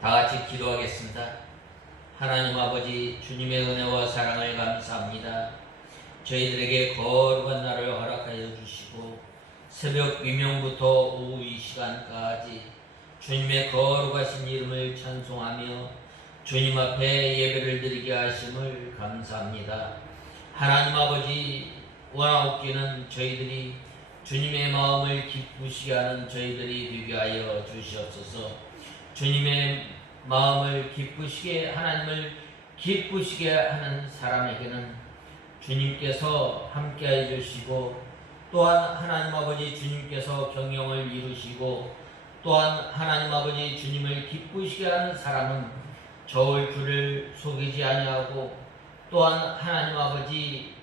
다 같이 기도하겠습니다. 하나님 아버지, 주님의 은혜와 사랑을 감사합니다. 저희들에게 거룩한 날을 허락하여 주시고 새벽 비명부터 오후 이 시간까지 주님의 거룩하신 이름을 찬송하며 주님 앞에 예배를 드리게 하심을 감사합니다. 하나님 아버지, 원하옵기는 저희들이 주님의 마음을 기쁘시게 하는 저희들이 되게 하여 주시옵소서. 주님의 마음을 기쁘시게, 하나님을 기쁘시게 하는 사람에게는 주님께서 함께해 주시고, 또한 하나님 아버지 주님께서 경영을 이루시고, 또한 하나님 아버지 주님을 기쁘시게 하는 사람은 저울 줄을 속이지 아니하고, 또한 하나님 아버지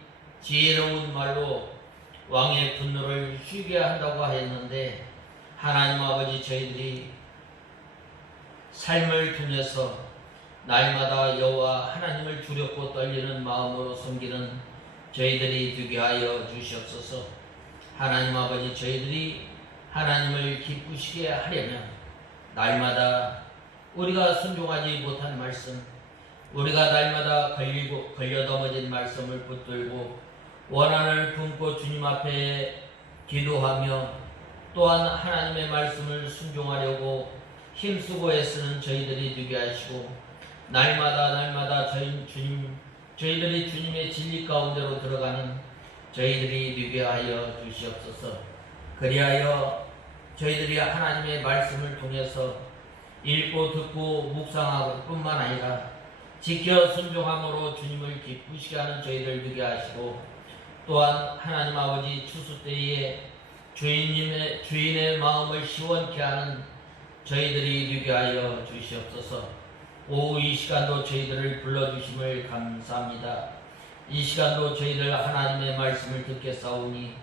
지혜로운 말로 왕의 분노를 쉬게 한다고 하였는데, 하나님 아버지 저희들이 삶을 통해서 날마다 여호와 하나님을 두렵고 떨리는 마음으로 섬기는 저희들이 되게 하여 주시옵소서. 하나님 아버지 저희들이 하나님을 기쁘시게 하려면 날마다 우리가 순종하지 못한 말씀, 우리가 날마다 걸려 넘어진 말씀을 붙들고 원한을 품고 주님 앞에 기도하며 또한 하나님의 말씀을 순종하려고 힘쓰고 애쓰는 저희들이 되게 하시고, 날마다 저희들이 주님의 진리 가운데로 들어가는 저희들이 되게 하여 주시옵소서. 그리하여 저희들이 하나님의 말씀을 통해서 읽고 듣고 묵상하고 뿐만 아니라 지켜 순종함으로 주님을 기쁘시게 하는 저희들 되게 하시고, 또한 하나님 아버지 추수 때에 주인의 마음을 시원케 하는 저희들이 되게 하여 주시옵소서. 오후 이 시간도 저희들을 불러주심을 감사합니다. 이 시간도 저희들 하나님의 말씀을 듣겠사오니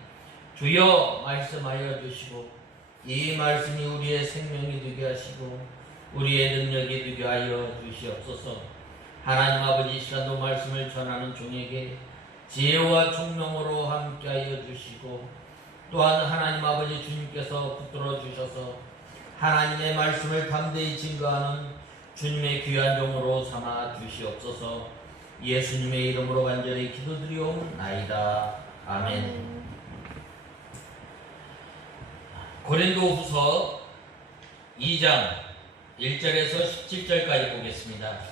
주여 말씀하여 주시고, 이 말씀이 우리의 생명이 되게 하시고 우리의 능력이 되게 하여 주시옵소서. 하나님 아버지 이 시간도 말씀을 전하는 종에게 지혜와 총명으로 함께하여 주시고, 또한 하나님 아버지 주님께서 붙들어 주셔서 하나님의 말씀을 담대히 증거하는 주님의 귀한 종으로 삼아 주시옵소서. 예수님의 이름으로 간절히 기도드리옵나이다. 아멘. 고린도후서 2장 1절에서 17절까지 보겠습니다.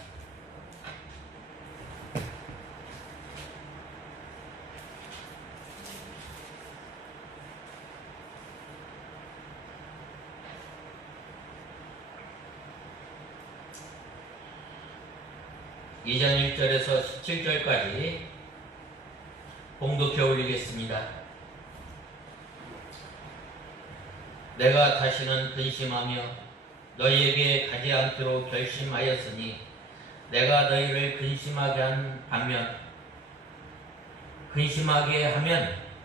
(2장 1절에서 17절까지) 봉독해 올리겠습니다. 내가 다시는 근심하며 너희에게 가지 않기로 결심하였으니 내가 너희를 근심하게 하면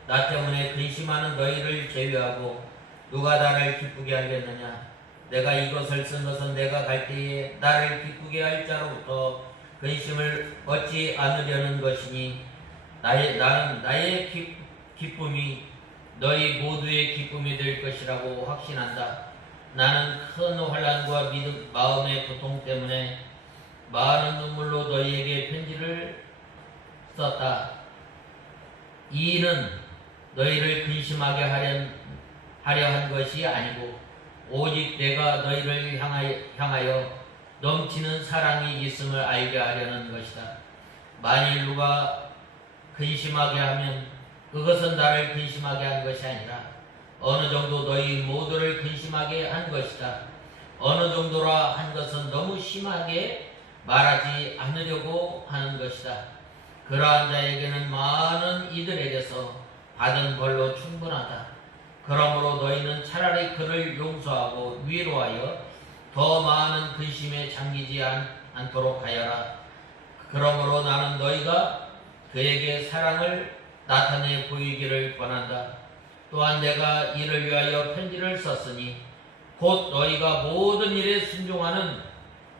나 때문에 근심하는 너희를 제외하고 누가 나를 기쁘게 하겠느냐. 내가 이것을 쓴 것은 내가 갈 때에 나를 기쁘게 할 자로부터 근심을 얻지 않으려는 것이니 나의 기쁨이 너희 모두의 기쁨이 될 것이라고 확신한다. 나는 큰 환난과 마음의 고통 때문에 많은 눈물로 너희에게 편지를 썼다. 이 일은 너희를 근심하게 하려 한 것이 아니고 오직 내가 너희를 향하여 넘치는 사랑이 있음을 알게 하려는 것이다. 만일 누가 근심하게 하면 그것은 나를 근심하게 한 것이 아니라 어느 정도 너희 모두를 근심하게 한 것이다. 어느 정도라 한 것은 너무 심하게 말하지 않으려고 하는 것이다. 그러한 자에게는 많은 이들에게서 받은 벌로 충분하다. 그러므로 너희는 차라리 그를 용서하고 위로하여 더 많은 근심에 잠기지 않도록 하여라. 그러므로 나는 너희가 그에게 사랑을 나타내 보이기를 권한다. 또한 내가 이를 위하여 편지를 썼으니 곧 너희가 모든 일에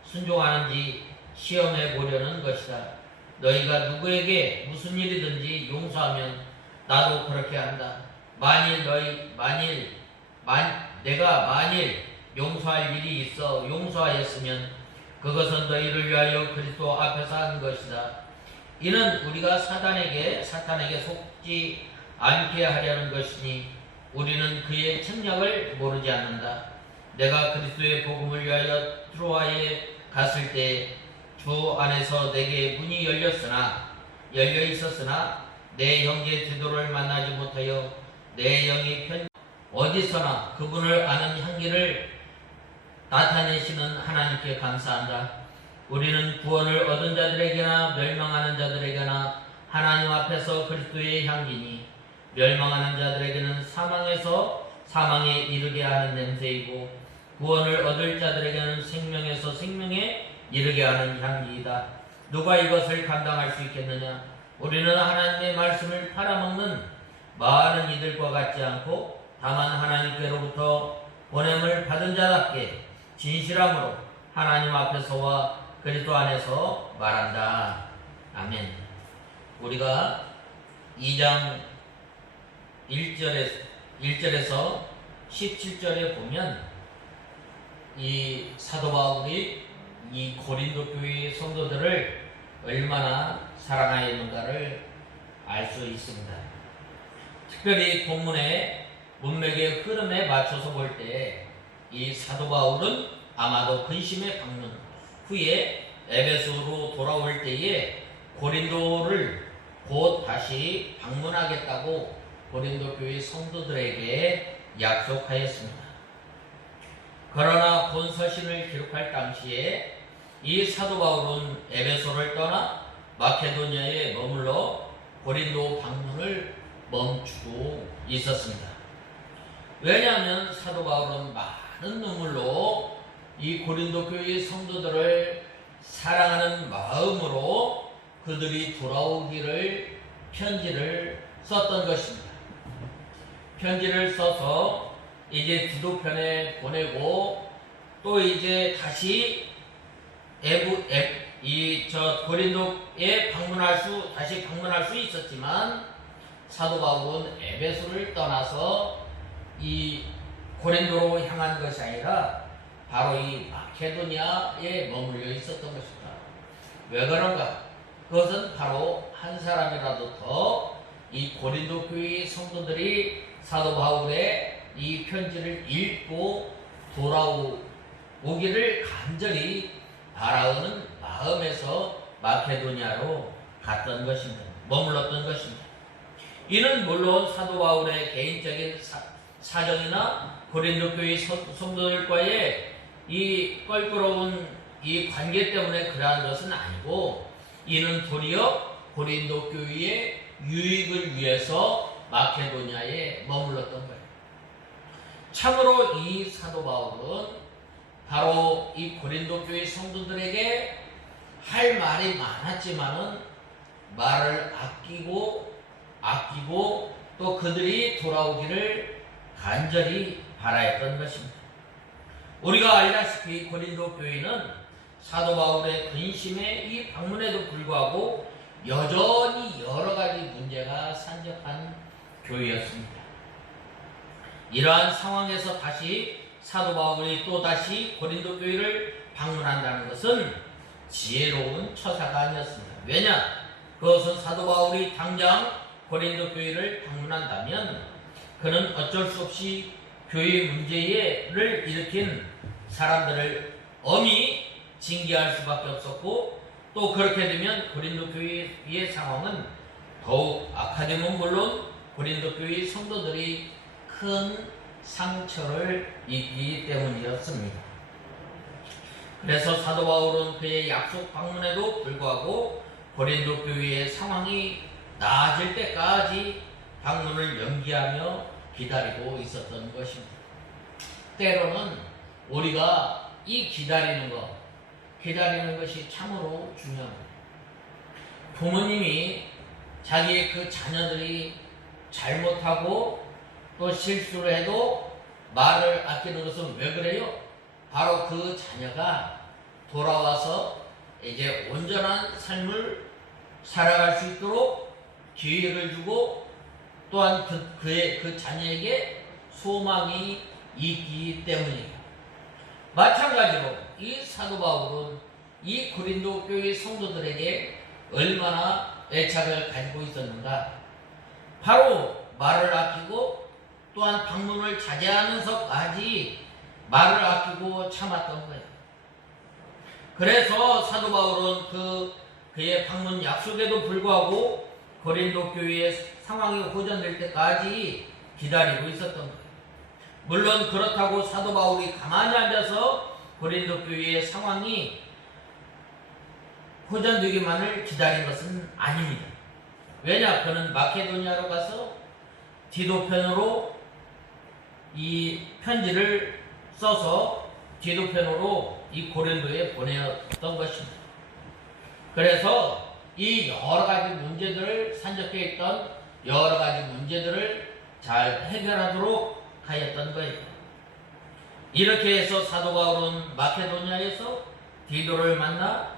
순종하는지 시험해 보려는 것이다. 너희가 누구에게 무슨 일이든지 용서하면 나도 그렇게 한다. 내가 만일 용서할 일이 있어 용서하였으면 그것은 너희를 위하여 그리스도 앞에서 한 것이다. 이는 우리가 사탄에게 속지 않게 하려는 것이니 우리는 그의 책략을 모르지 않는다. 내가 그리스도의 복음을 위하여 트로아에 갔을 때 주 안에서 내게 문이 열려 있었으나 내 형제 디도를 만나지 못하여 내 영이 어디서나 그분을 아는 향기를 나타내시는 하나님께 감사한다. 우리는 구원을 얻은 자들에게나 멸망하는 자들에게나 하나님 앞에서 그리스도의 향기니 멸망하는 자들에게는 사망에서 사망에 이르게 하는 냄새이고 구원을 얻을 자들에게는 생명에서 생명에 이르게 하는 향기이다. 누가 이것을 감당할 수 있겠느냐? 우리는 하나님의 말씀을 팔아먹는 많은 이들과 같지 않고 다만 하나님께로부터 보냄을 받은 자답게 진실함으로 하나님 앞에서와 그리스도 안에서 말한다. 아멘. 우리가 2장 1절에서 17절에 보면 이 사도 바울이 이 고린도 교회의 성도들을 얼마나 사랑하였는가를 알 수 있습니다. 특별히 본문의 문맥의 흐름에 맞춰서 볼 때 이 사도 바울은 아마도 근심의 방문 후에 에베소로 돌아올 때에 고린도를 곧 다시 방문하겠다고 고린도 교회 성도들에게 약속하였습니다. 그러나 본 서신을 기록할 당시에 이 사도 바울은 에베소를 떠나 마케도니아에 머물러 고린도 방문을 멈추고 있었습니다. 왜냐하면 사도 바울은 많은 눈물로 이 고린도 교회의 성도들을 사랑하는 마음으로 그들이 돌아오기를 편지를 썼던 것입니다. 편지를 써서 이제 디도편에 보내고 또 이제 다시 고린도에 다시 방문할 수 있었지만 사도 바울은 에베소를 떠나서 이 고린도로 향한 것이 아니라 바로 이 마케도니아에 머물러 있었던 것입니다. 왜 그런가? 그것은 바로 한 사람이라도 더 이 고린도 교회의 성도들이 사도 바울의 이 편지를 읽고 돌아오기를 간절히 바라오는 마음에서 마케도니아로 갔던 것입니다. 머물렀던 것입니다. 이는 물론 사도 바울의 개인적인 사정이나 고린도 교회 성도들과의 이 껄끄러운 이 관계 때문에 그러한 것은 아니고 이는 도리어 고린도 교회의 유익을 위해서 마케도니아에 머물렀던 거예요. 참으로 이 사도 바울은 바로 이 고린도 교회 성도들에게 할 말이 많았지만은 말을 아끼고 또 그들이 돌아오기를 간절히 바라였던 것입니다. 우리가 알다시피 고린도 교회는 사도 바울의 근심의 이 방문에도 불구하고 여전히 여러 가지 문제가 산적한 교회였습니다. 이러한 상황에서 다시 사도 바울이 또 다시 고린도 교회를 방문한다는 것은 지혜로운 처사가 아니었습니다. 왜냐? 그것은 사도 바울이 당장 고린도 교회를 방문한다면 그는 어쩔 수 없이 교회 문제를 일으킨 사람들을 엄히 징계할 수밖에 없었고 또 그렇게 되면 고린도 교회의 상황은 더욱 악화되면 물론 고린도 교회의 성도들이 큰 상처를 입기 때문이었습니다. 그래서 사도 바울은 그의 약속 방문에도 불구하고 고린도 교회의 상황이 나아질 때까지 방문을 연기하며 기다리고 있었던 것입니다. 때로는 우리가 이 기다리는 것이 참으로 중요합니다. 부모님이 자기의 그 자녀들이 잘못하고 또 실수를 해도 말을 아끼는 것은 왜 그래요? 바로 그 자녀가 돌아와서 이제 온전한 삶을 살아갈 수 있도록 기회를 주고 또한 그 자녀에게 소망이 있기 때문이에요. 마찬가지로 이 사도 바울은 이 고린도 교회 성도들에게 얼마나 애착을 가지고 있었는가. 바로 말을 아끼고 또한 방문을 자제하면서까지 말을 아끼고 참았던 거예요. 그래서 사도 바울은 그의 방문 약속에도 불구하고 고린도 교회의 상황이 호전될 때까지 기다리고 있었던 거예요. 물론 그렇다고 사도 바울이 가만히 앉아서 고린도 교회의 상황이 호전되기만을 기다린 것은 아닙니다. 왜냐? 그는 마케도니아로 가서 디도 편으로 이 편지를 써서 디도 편으로 이 고린도에 보내었던 것입니다. 그래서 이 여러 가지 문제들을 산적해 있던 여러 가지 문제들을 잘 해결하도록 하였던 거예요. 이렇게 해서 사도 바울은 마케도니아에서 디도를 만나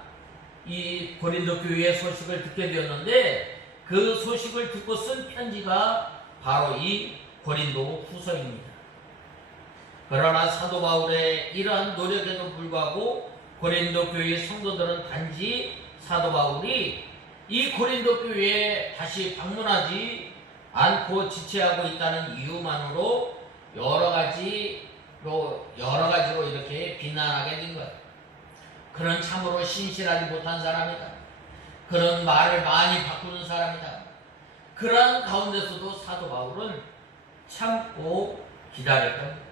이 고린도 교회의 소식을 듣게 되었는데 그 소식을 듣고 쓴 편지가 바로 이 고린도 후서입니다. 그러나 사도 바울의 이러한 노력에도 불구하고 고린도 교회의 성도들은 단지 사도 바울이 이 고린도 교회에 다시 방문하지 않고 지체하고 있다는 이유만으로 여러 가지로 이렇게 비난하게 된 거예요. 그는 참으로 신실하지 못한 사람이다. 그런 말을 많이 바꾸는 사람이다. 그러한 가운데서도 사도 바울은 참고 기다렸던 거예요.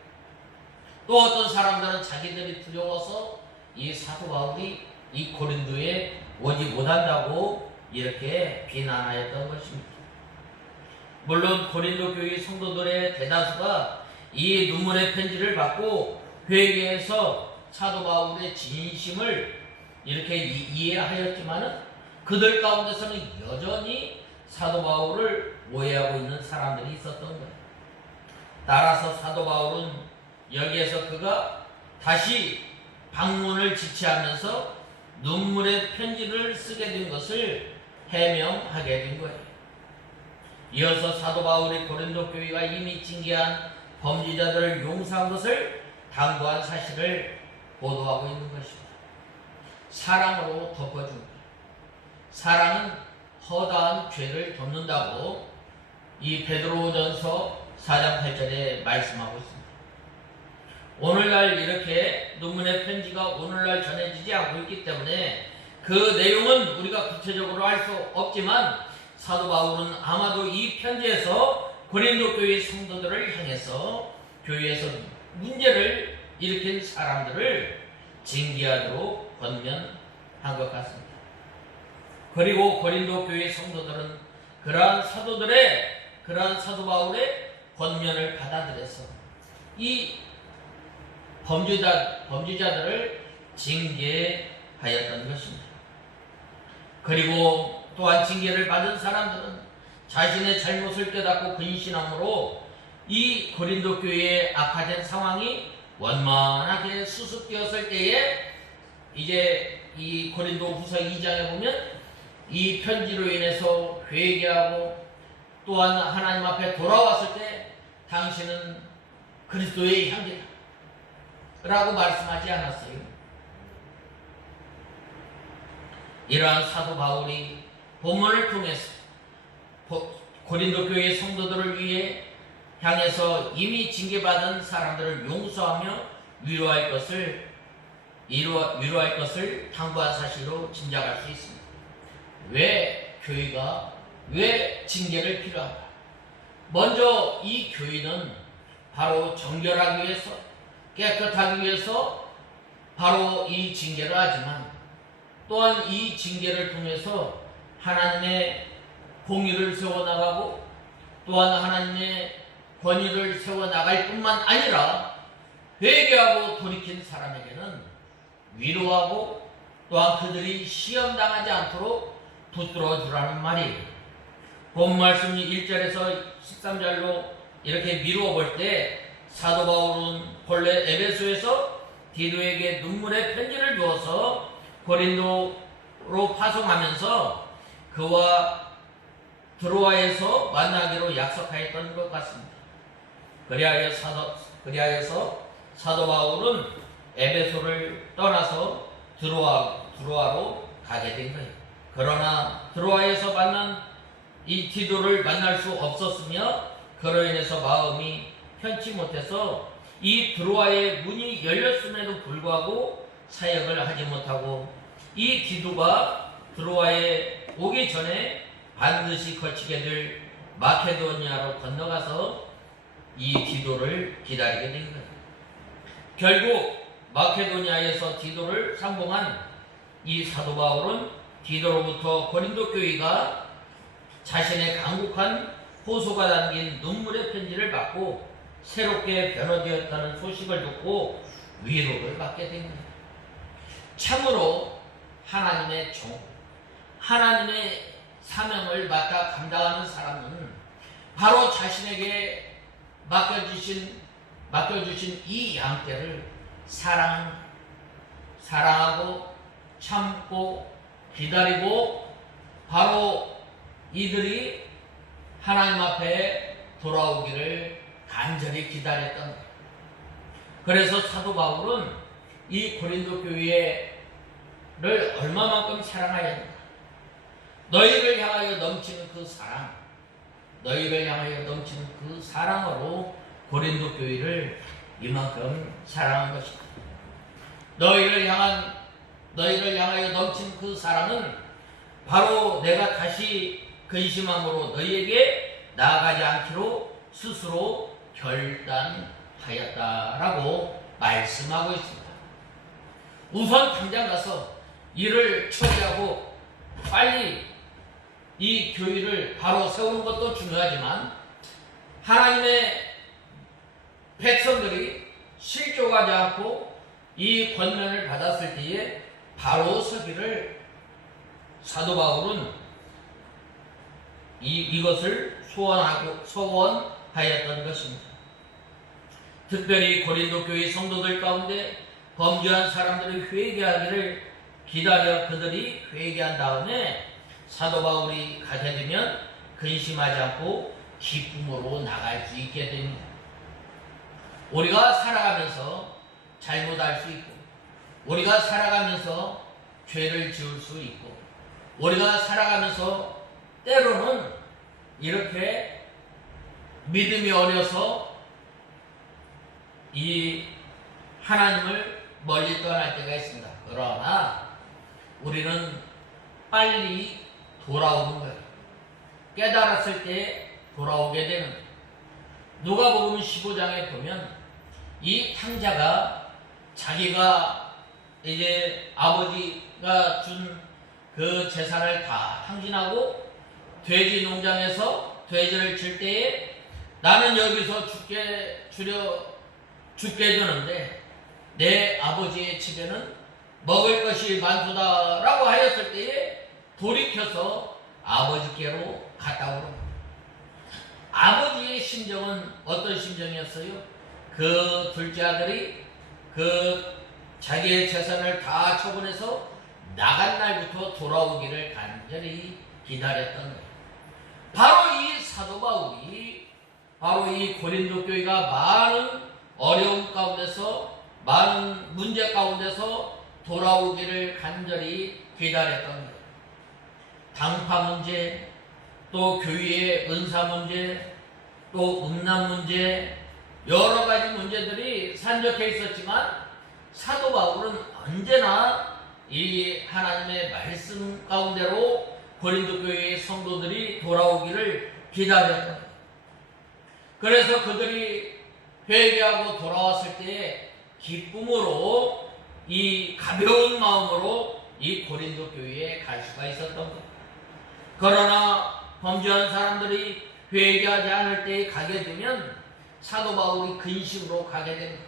또 어떤 사람들은 자기들이 두려워서 이 사도 바울이 이 고린도에 오지 못한다고 이렇게 비난하였던 것입니다. 물론 고린도 교회 성도들의 대다수가 이 눈물의 편지를 받고 회개해서 사도 바울의 진심을 이렇게 이해하였지만은 그들 가운데서는 여전히 사도 바울을 오해하고 있는 사람들이 있었던 거예요. 따라서 사도 바울은 여기에서 그가 다시 방문을 지체하면서 눈물의 편지를 쓰게 된 것을 해명하게 된 거예요. 이어서 사도 바울이 고린도 교회가 이미 징계한 범죄자들을 용서한 것을 당부한 사실을 보도하고 있는 것입니다. 사랑으로 덮어준 거예요. 사랑은 허다한 죄를 덮는다고 이 베드로전서 4장 8절에 말씀하고 있습니다. 오늘날 이렇게 눈물의 편지가 오늘날 전해지지 않고 있기 때문에 그 내용은 우리가 구체적으로 알 수 없지만 사도 바울은 아마도 이 편지에서 고린도 교회 성도들을 향해서 교회에서 문제를 일으킨 사람들을 징계하도록 권면한 것 같습니다. 그리고 고린도 교회 성도들은 그러한 사도 바울의 권면을 받아들여서 이 범죄자들을 징계하였던 것입니다. 그리고 또한 징계를 받은 사람들은 자신의 잘못을 깨닫고 근신함으로 이 고린도 교회의 악화된 상황이 원만하게 수습되었을 때에 이제 이 고린도 후서 2장에 보면 이 편지로 인해서 회개하고 또한 하나님 앞에 돌아왔을 때 당신은 그리스도의 형제다 라고 말씀하지 않았어요. 이러한 사도 바울이 본문을 통해서 고린도 교회 성도들을 위해 향해서 이미 징계받은 사람들을 용서하며 위로할 것을 당부한 사실로 짐작할 수 있습니다. 왜 징계를 필요한가? 먼저 이 교회는 바로 정결하기 위해서 깨끗하기 위해서 바로 이 징계를 하지만 또한 이 징계를 통해서 하나님의 공의를 세워나가고 또한 하나님의 권위를 세워나갈 뿐만 아니라 회개하고 돌이킨 사람에게는 위로하고 또한 그들이 시험당하지 않도록 붙들어주라는 말이에요. 본 말씀이 1절에서 13절로 이렇게 미루어 볼 때 사도 바울은 본래 에베소에서 디도에게 눈물의 편지를 주어서 고린도로 파송하면서 그와 드로아에서 만나기로 약속하였던 것 같습니다. 그리하여서 사도 바울은 에베소를 떠나서 드로아로 가게 된 거예요. 그러나 드로아에서 만난 이 디도를 만날 수 없었으며 그로 인해서 마음이 편치 못해서 이 드로아의 문이 열렸음에도 불구하고 사역을 하지 못하고 이 디도가 드로아에 오기 전에 반드시 거치게 될 마케도니아로 건너가서 이 디도를 기다리게 된 거예요. 결국 마케도니아에서 디도를 상봉한 이 사도 바울은 디도로부터 고린도 교회가 자신의 간곡한 호소가 담긴 눈물의 편지를 받고 새롭게 변화되었다는 소식을 듣고 위로를 받게 된 거예요. 참으로 하나님의 종, 하나님의 사명을 맡아 감당하는 사람은 바로 자신에게 맡겨주신 이 양떼를 사랑하고 참고 기다리고 바로 이들이 하나님 앞에 돌아오기를 간절히 기다렸던 거예요. 그래서 사도 바울은 이 고린도 교회를 얼마만큼 사랑하였는가, 너희를 향하여 넘치는 그 사랑으로 고린도 교회를 이만큼 사랑한 것입니다. 너희를 향하여 넘친 그 사랑은 바로 내가 다시 근심함으로 너희에게 나아가지 않기로 스스로 결단하였다라고 말씀하고 있습니다. 우선 당장 가서 일을 처리하고 빨리 이 교회를 바로 세우는 것도 중요하지만 하나님의 백성들이 실족하지 않고 이 권면을 받았을 때에 바로 서기를 사도 바울은 이것을 소원하였던 것입니다. 특별히 고린도 교회 성도들 가운데 범죄한 사람들이 회개하기를 기다려 그들이 회개한 다음에 사도 바울이 가게 되면 근심하지 않고 기쁨으로 나갈 수 있게 됩니다. 우리가 살아가면서 잘못할 수 있고, 우리가 살아가면서 죄를 지을 수 있고, 우리가 살아가면서 때로는 이렇게 믿음이 어려서 이 하나님을 멀리 떠날 때가 있습니다. 그러나 우리는 빨리 돌아오는 거예요. 깨달았을 때 돌아오게 되는 거예요. 누가복음 15장에 보면 이 탕자가 자기가 이제 아버지가 준 그 재산을 다 탕진하고 돼지 농장에서 돼지를 줄 때에 나는 여기서 죽게 되는데 내 아버지의 집에는 먹을 것이 많도다라고 하였을 때에 돌이켜서 아버지께로 갔다 오는 아버지의 심정은 어떤 심정이었어요? 그 둘째 아들이 그 자기의 재산을 다 처분해서 나간 날부터 돌아오기를 간절히 기다렸던 거예요. 바로 이 사도 바울이 바로 이 고린도 교회가 많은 어려움 가운데서 많은 문제 가운데서 돌아오기를 간절히 기다렸던 거예요. 당파 문제, 또 교회의 은사 문제, 또 음란 문제, 여러 가지 문제들이 산적해 있었지만 사도 바울은 언제나 이 하나님의 말씀 가운데로 고린도 교회의 성도들이 돌아오기를 기다렸던 거예요. 그래서 그들이 회개하고 돌아왔을 때 기쁨으로 이 가벼운 마음으로 이 고린도 교회에 갈 수가 있었던 거예요. 그러나 범죄한 사람들이 회개하지 않을 때에 가게 되면 사도 바울이 근심으로 가게 됩니다.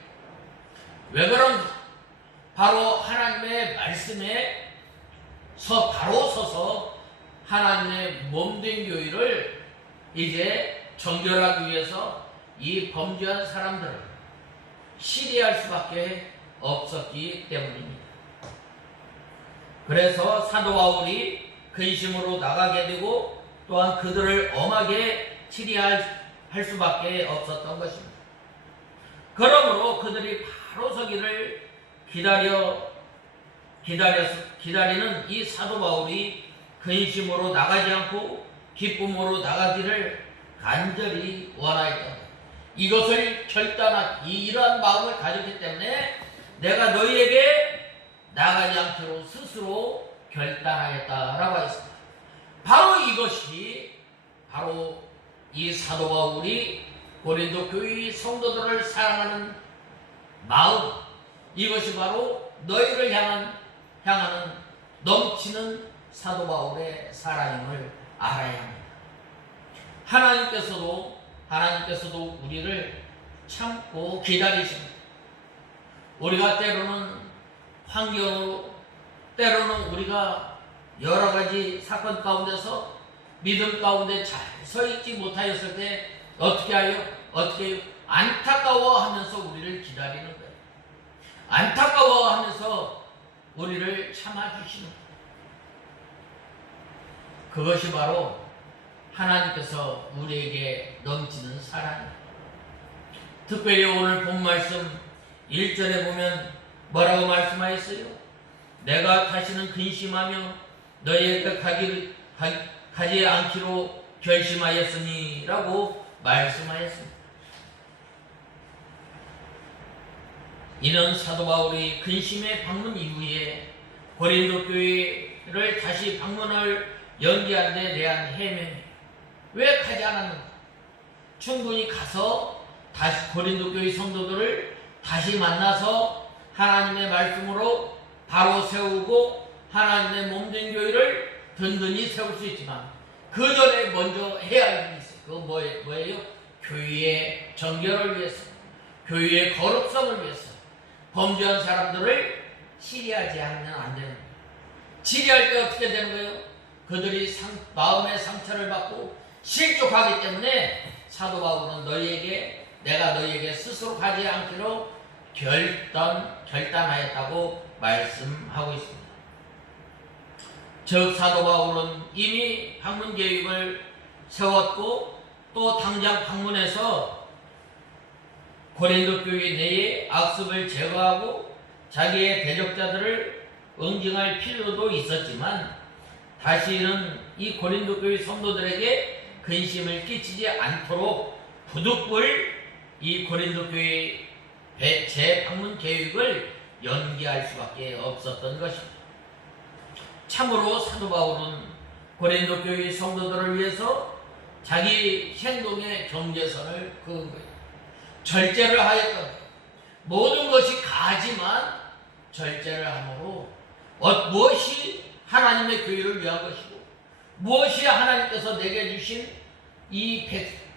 왜 그런가? 바로 하나님의 말씀에 바로 서서 하나님의 몸된 교회를 이제 정결하기 위해서 이 범죄한 사람들을 시대할 수밖에 없었기 때문입니다. 그래서 사도 바울이 근심으로 나가게 되고 또한 그들을 엄하게 치리할 수밖에 없었던 것입니다. 그러므로 그들이 바로 서기를 기다리는 이 사도 바울이 근심으로 나가지 않고 기쁨으로 나가기를 간절히 원하였다. 이것을 이러한 마음을 가졌기 때문에 내가 너희에게 나가지 않기로 스스로 결단하였다라고 했습니다. 바로 이것이 바로 이 사도 바울이 고린도 교회 성도들을 사랑하는 마음, 이것이 바로 너희를 향하는 넘치는 사도 바울의 사랑임을 알아야 합니다. 하나님께서도 우리를 참고 기다리십니다. 우리가 때로는 환경으로, 때로는 우리가 여러 가지 사건 가운데서 믿음 가운데 잘 서 있지 못하였을 때 어떻게 안타까워하면서 우리를 기다리는 거예요. 안타까워하면서 우리를 참아주시는 거예요. 그것이 바로 하나님께서 우리에게 넘치는 사랑이에요. 특별히 오늘 본 말씀 1절에 보면 뭐라고 말씀하였어요? 내가 다시는 근심하며 너희에게 가지 않기로 결심하였으니 라고 말씀하였습니다. 이는 사도 바울이 근심의 방문 이후에 고린도 교회를 다시 방문을 연기한 데 대한 해명이 왜 가지 않았는가? 충분히 가서 다시 고린도 교회 성도들을 다시 만나서 하나님의 말씀으로 바로 세우고 하나님의 몸된 교회를 든든히 세울 수 있지만 그 전에 먼저 해야 할 일이 있어요. 그건 뭐예요? 교회의 정결을 위해서, 교회의 거룩성을 위해서 범죄한 사람들을 치리하지 않으면 안 되는 거예요. 치리할 때 어떻게 되는 거예요? 그들이 마음의 상처를 받고 실족하기 때문에 사도 바울은 내가 너희에게 스스로 가지 않기로 결단하였다고 말씀하고 있습니다. 즉 사도 바울은 이미 방문 계획을 세웠고 또 당장 방문해서 고린도 교회 내에 악습을 제거하고 자기의 대적자들을 응징할 필요도 있었지만 다시는 이 고린도 교회 성도들에게 근심을 끼치지 않도록 부득불 이 고린도 교회 재방문 계획을 연기할 수밖에 없었던 것입니다. 참으로 사도 바울은 고린도 교회 성도들을 위해서 자기 행동의 경계선을 그은 거예요. 절제를 하였던 거예요. 모든 것이 가지만 절제를 함으로 무엇이 하나님의 교회를 위한 것이고 무엇이 하나님께서 내게 주신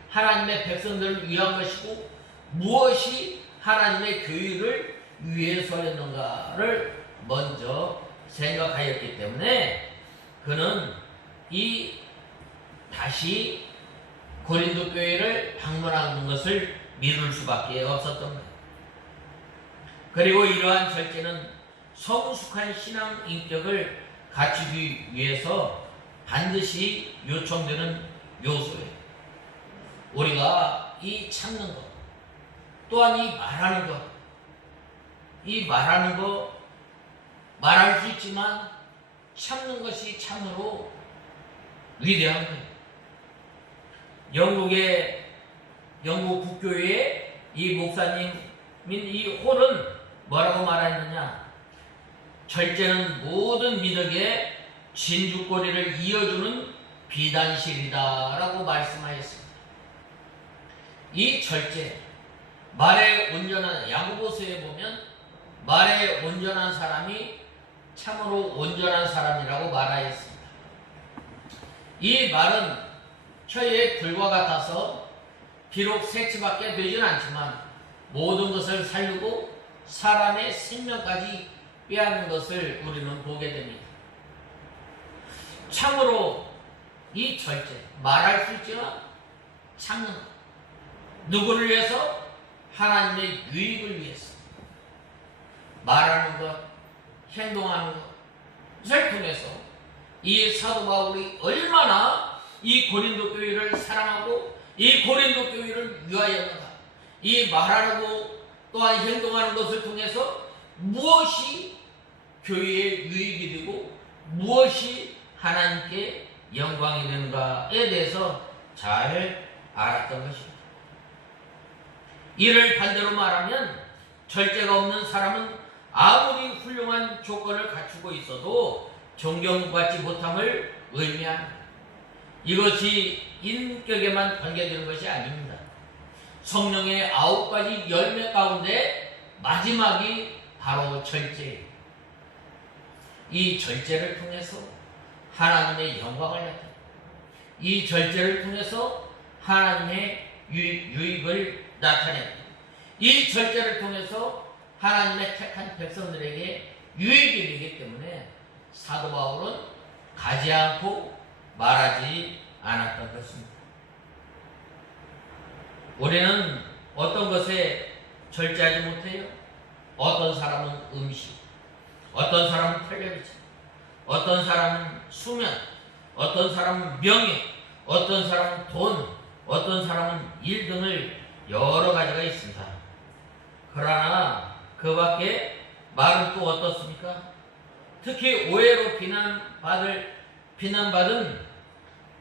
하나님의 백성들을 위한 것이고 무엇이 하나님의 교회를 위해서였는가를 먼저 생각하였기 때문에 그는 다시 고린도 교회를 방문하는 것을 미룰 수밖에 없었던 거예요. 그리고 이러한 절제는 성숙한 신앙 인격을 갖추기 위해서 반드시 요청되는 요소예요. 우리가 이 참는 것, 또한 이 말하는 것, 말할 수 있지만 참는 것이 참으로 위대한 거예요. 영국 국교회의 이 목사님인 이 홀은 뭐라고 말했느냐? 절제는 모든 미덕의 진주꼬리를 이어주는 비단실이다 라고 말씀하였습니다. 이 절제, 말에 온전한, 야고보서에 보면 말에 온전한 사람이 참으로 온전한 사람이라고 말하였습니다. 이 말은 혀의 불과 같아서 비록 색치밖에 되지는 않지만 모든 것을 살리고 사람의 생명까지 빼앗는 것을 우리는 보게 됩니다. 참으로 이 절제, 말할 수 있지만 참는 것. 누구를 위해서? 하나님의 유익을 위해서. 말하는 것, 행동하는 것을 통해서 이 사도 바울이 얼마나 이 고린도 교회를 사랑하고 이 고린도 교회를 위하였는가. 이 말하고 또한 행동하는 것을 통해서 무엇이 교회에 유익이 되고 무엇이 하나님께 영광이 되는가에 대해서 잘 알았던 것입니다. 이를 반대로 말하면 절제가 없는 사람은 아무리 훌륭한 조건을 갖추고 있어도 존경받지 못함을 의미합니다. 이것이 인격에만 관계되는 것이 아닙니다. 성령의 9가지 열매 가운데 마지막이 바로 절제예요. 이 절제를 통해서 하나님의 영광을 나타냅니다. 이 절제를 통해서 하나님의 유익을 나타냅니다. 이 절제를 통해서 하나님의 택한 백성들에게 유익이 되기 때문에 사도 바울은 가지 않고 말하지 않았던 것입니다. 우리는 어떤 것에 절제하지 못해요? 어떤 사람은 음식, 어떤 사람은 텔레비전, 어떤 사람은 수면, 어떤 사람은 명예, 어떤 사람은 돈, 어떤 사람은 일 등을 여러 가지가 있습니다. 그러나 그 밖에 말은 또 어떻습니까? 특히 오해로 비난받은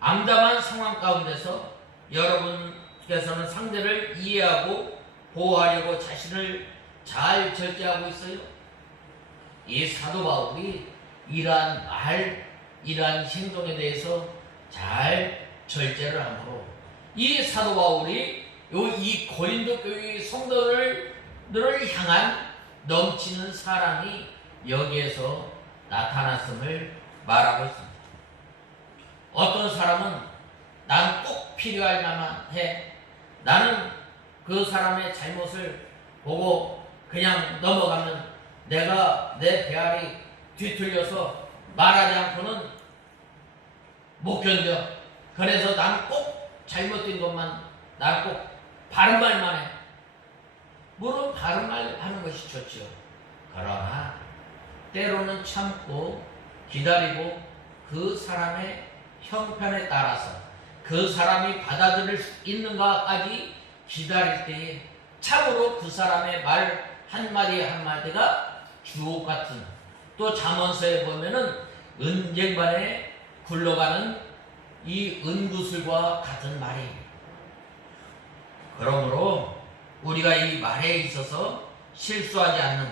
암담한 상황 가운데서 여러분께서는 상대를 이해하고 보호하려고 자신을 잘 절제하고 있어요. 이 사도 바울이 이러한 행동에 대해서 잘 절제를 하므로 이 사도 바울이 이 고린도 교회 성도들을 향한 넘치는 사랑이 여기에서 나타났음을 말하고 있습니다. 어떤 사람은 나는 꼭 필요할 만한 해. 나는 그 사람의 잘못을 보고 그냥 넘어가면 내가 내 배알이 뒤틀려서 말하지 않고는 못 견뎌. 그래서 나는 꼭 잘못된 것만, 나는 꼭 바른 말만 해. 물론 바른 말 하는 것이 좋죠. 그러나 때로는 참고 기다리고 그 사람의 형편에 따라서 그 사람이 받아들일 수 있는가까지 기다릴 때에 참으로 그 사람의 말 한마디 한마디가 주옥 같은, 또 잠언서에 보면은 은쟁반에 굴러가는 이 은구슬과 같은 말이에요. 그러므로 우리가 이 말에 있어서 실수하지 않는,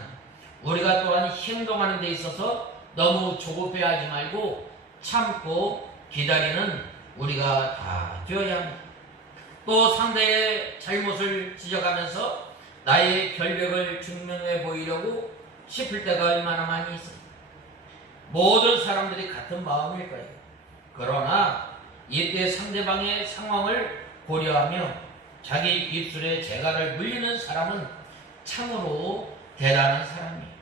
우리가 또한 행동하는 데 있어서 너무 조급해하지 말고 참고 기다리는 우리가 다 되어야 합니다. 또 상대의 잘못을 지적하면서 나의 결백을 증명해 보이려고 싶을 때가 얼마나 많이 있어요. 모든 사람들이 같은 마음일 거예요. 그러나 이때 상대방의 상황을 고려하며 자기 입술에 재갈을 물리는 사람은 참으로 대단한 사람이에요.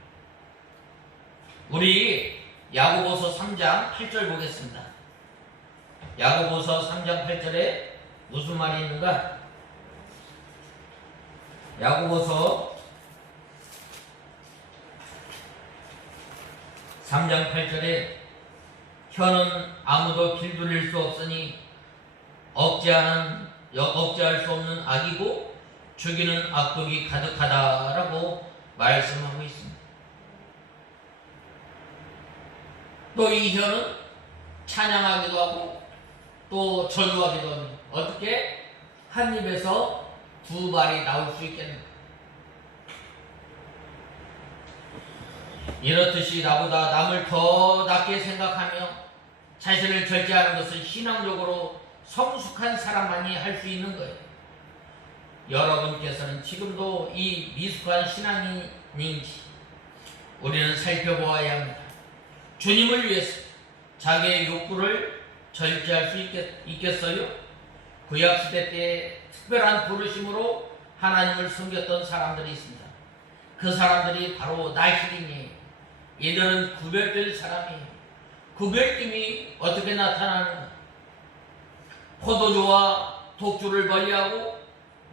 우리 야고보서 3장 8절 보겠습니다. 야고보서 3장 8절에 무슨 말이 있는가? 야고보서 3장 8절에 혀는 아무도 길들일 수 없으니 억제할 수 없는 악이고 죽이는 악독이 가득하다라고 말씀하고 있습니다. 또 이 혀는 찬양하기도 하고 또 저주하기도 합니다. 어떻게? 한 입에서 두 발이 나올 수 있겠는가? 이렇듯이 나보다 남을 더 낮게 생각하며 자신을 절제하는 것은 신앙적으로 성숙한 사람만이 할 수 있는 거예요. 여러분께서는 지금도 이 미숙한 신앙인인지 우리는 살펴보아야 합니다. 주님을 위해서 자기의 욕구를 절제할 수 있겠어요? 구약시대 때 특별한 부르심으로 하나님을 섬겼던 사람들이 있습니다. 그 사람들이 바로 나힐이니, 이들은 구별될 사람이에요. 구별됨이 어떻게 나타나는가? 포도주와 독주를 멀리하고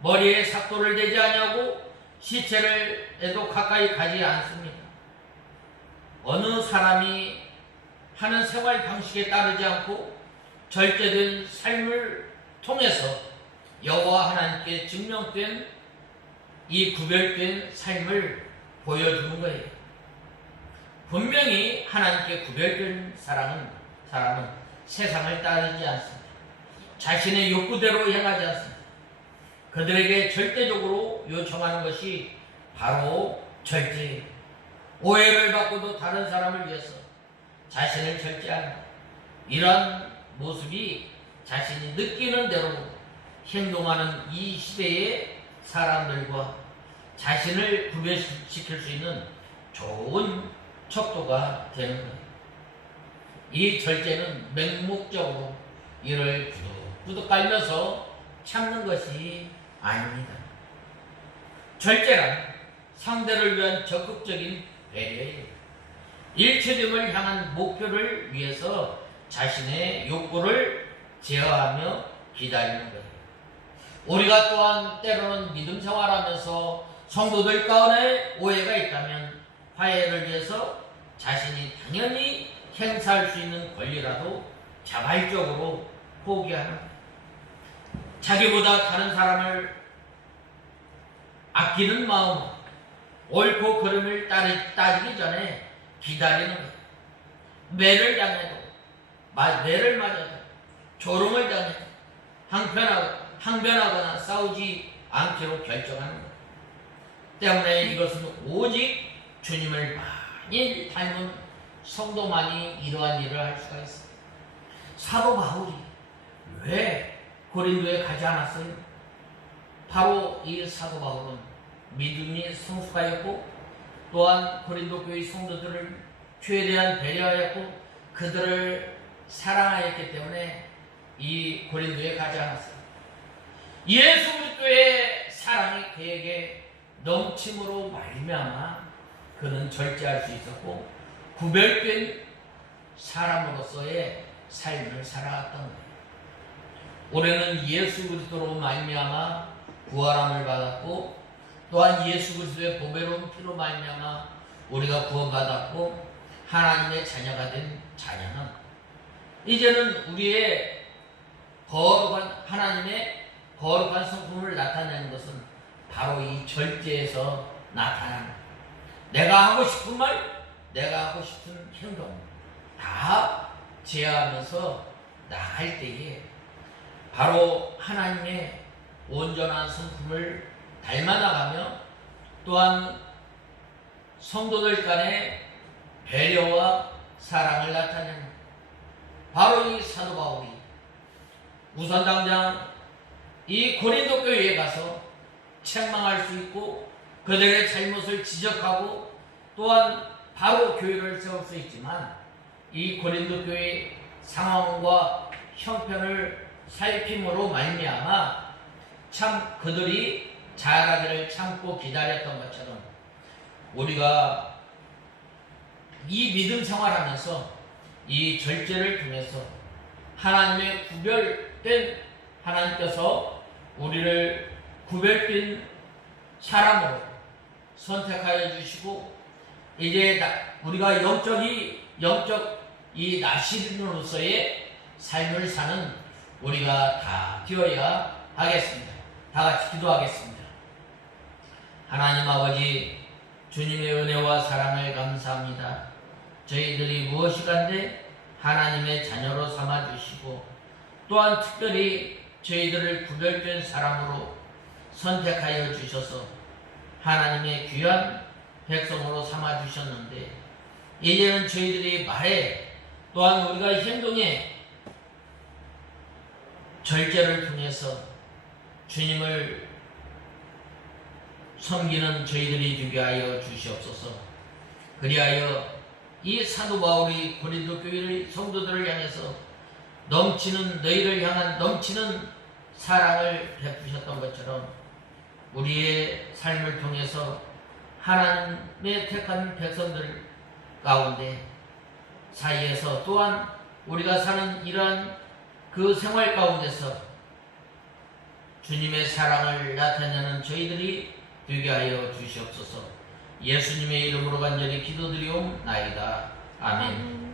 머리에 삭도를 대지 아니하고 시체를에도 가까이 가지 않습니다. 어느 사람이 하는 생활 방식에 따르지 않고 절제된 삶을 통해서 여호와 하나님께 증명된 이 구별된 삶을 보여주는 거예요. 분명히 하나님께 구별된 사람은 세상을 따르지 않습니다. 자신의 욕구대로 행하지 않습니다. 그들에게 절대적으로 요청하는 것이 바로 절제예요. 오해를 받고도 다른 사람을 위해서 자신을 절제하는 이러한 모습이 자신이 느끼는 대로 행동하는 이 시대의 사람들과 자신을 구별시킬 수 있는 좋은 척도가 되는 거예요. 이 절제는 맹목적으로 이를 구득구득 깔면서 참는 것이 아닙니다. 절제란 상대를 위한 적극적인 배려예요. 일체됨을 향한 목표를 위해서 자신의 욕구를 제어하며 기다리는 거예요. 우리가 또한 때로는 믿음 생활하면서 성도들 가운데 오해가 있다면 화해를 위해서 자신이 당연히 행사할 수 있는 권리라도 자발적으로 포기하는 거예요. 자기보다 다른 사람을 아끼는 마음, 옳고 그름을 따지기 전에 기다리는 거예요. 매를 당해도, 매를 맞아도, 조롱을 당해도 항변하거나 싸우지 않기로 결정하는 거예요. 때문에 이것은 오직 주님을 많이 닮은 성도만이 이러한 일을 할 수가 있어요. 사도 바울이 왜 고린도에 가지 않았어요? 바로 이 사도 바울은 믿음이 성숙하였고 또한 고린도 교회 성도들을 최대한 배려하였고 그들을 사랑하였기 때문에 이 고린도에 가지 않았어요. 예수 그리스도의 사랑이 그에게 넘침으로 말미암아 그는 절제할 수 있었고 구별된 사람으로서의 삶을 살아갔던 거예요. 올해는 예수 그리스도로 말미암아 구원함을 받았고 또한 예수 그리스도의 보배로운 피로 말미암아 우리가 구원받았고 하나님의 자녀가 된 자녀는 이제는 우리의 하나님의 거룩한 성품을 나타내는 것은 바로 이 절제에서 나타나는 거예요. 내가 하고 싶은 말, 내가 하고 싶은 행동 다 제어하면서 나갈 때에 바로 하나님의 온전한 성품을 닮아나가며 또한 성도들 간의 배려와 사랑을 나타내는 바로 이 사도 바울이 우선 당장 이 고린도 교회에 가서 책망할 수 있고 그들의 잘못을 지적하고 또한 바로 교회를 세울 수 있지만 이 고린도 교회의 상황과 형편을 살핌으로 말미암아 참 그들이 자라기를 참고 기다렸던 것처럼 우리가 이 믿음 생활하면서 이 절제를 통해서 하나님의 구별된 하나님께서 우리를 구별된 사람으로 선택하여 주시고 이제 우리가 영적 이 나시린으로서의 삶을 사는 우리가 다 되어야 하겠습니다. 다 같이 기도하겠습니다. 하나님 아버지 주님의 은혜와 사랑을 감사합니다. 저희들이 무엇이간데 하나님의 자녀로 삼아주시고 또한 특별히 저희들을 구별된 사람으로 선택하여 주셔서 하나님의 귀한 백성으로 삼아주셨는데 이제는 저희들이 말에 또한 우리가 행동에 절제를 통해서 주님을 섬기는 저희들이 되게 하여 주시옵소서. 그리하여 이 사도 바울이 고린도 교회의 성도들을 향해서 너희를 향한 넘치는 사랑을 베푸셨던 것처럼 우리의 삶을 통해서 하나님의 택한 백성들 가운데 사이에서 또한 우리가 사는 이러한 그 생활 가운데서 주님의 사랑을 나타내는 저희들이 되게 하여 주시옵소서. 예수님의 이름으로 간절히 기도드리옵나이다. 아멘.